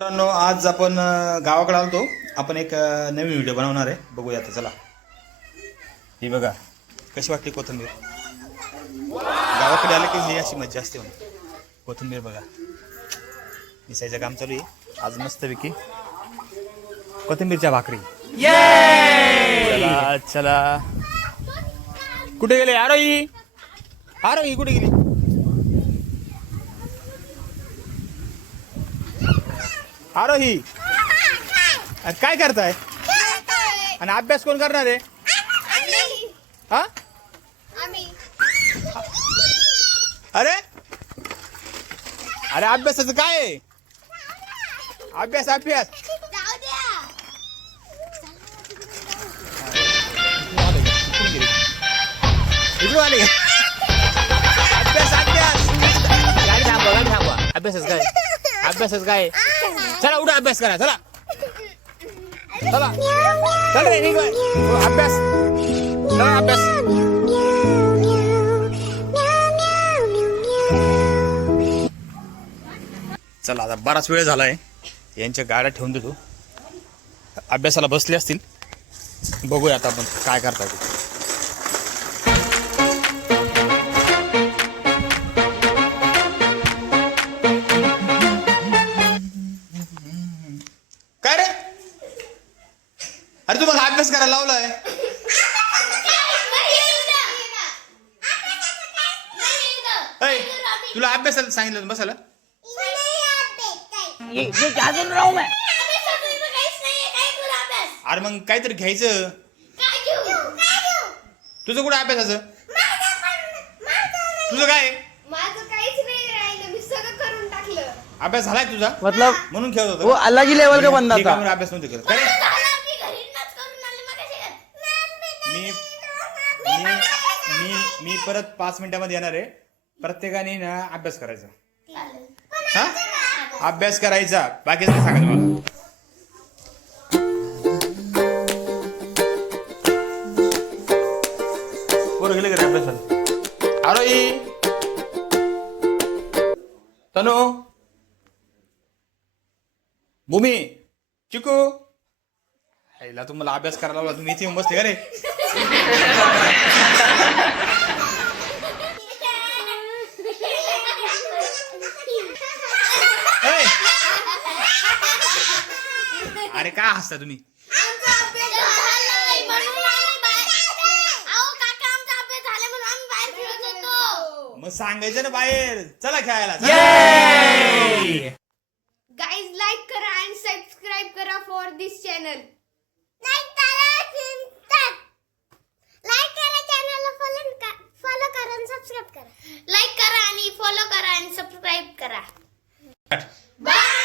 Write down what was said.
मित्रांनो, आज आपण गावाकडे आलतो. आपण एक नवीन व्हिडिओ बनवणार आहे. बघूया आता, चला. ही बघा कशी वाटते कोथिंबीर. गावाकडे आले की ही अशी मज्जा असते. कोथिंबीर बघा, मिसायचं काम चालू आहे आज मस्तपैकी. कोथिंबीरच्या भाकरी. चला चला, कुठे गेले आरोही? आरोही कुठे गेली? आरोही काय करताय? आणि अभ्यास कोण करणार आहे? हा, अरे अरे अभ्यासाचं काय आहे? अभ्यास अभ्यास इकडून आले का? अभ्यास अभ्यास, गाडी थांबवा, गाडी थांबवा. अभ्यासच काय? अभ्यासच काय? चला उठा, अभ्यास करा. चला चला चल रे, निघ अभ्यास. चला अभ्यास. चला, आता बराच वेळ झालाय. यांच्या गाड्या ठेवून देतो. अभ्यासाला बसले असतील. बघूया आता आपण काय करता ते. काय रे? अरे तुम्हाला अभ्यास करायला लावलाय. तुला अभ्यासाला सांगितलं बसायला. अरे मग काहीतरी घ्यायचं. तुझं कुठं अभ्यासाचं? तुझं काय? अभ्यास झालाय तुझा? मतलब म्हणून खेळत होता. वो अलग ही लेवल का बंदा था. अभ्यास नव्हते करत. काय? मी मी मी परत 5 मिनिटांमध्ये येणार आहे. प्रत्येकाने ना अभ्यास करायचा. हा, अभ्यास करायचा. बाकीच नाही सांगायचं मला. पोरं गेले का अभ्यासाला? आरोही, तनु, भूमी, चिकू, हायला तुम्हाला अभ्यास करायला लावला. तुम्ही इथे येऊन बसले का रे? अरे काय हसता तुम्ही? मग सांगायचं ना बाहेर. चला खेळायला. Guys, like करा and subscribe करा for this channel. follow करा and subscribe करा. Like करा आणि follow करा and subscribe करा. Bye.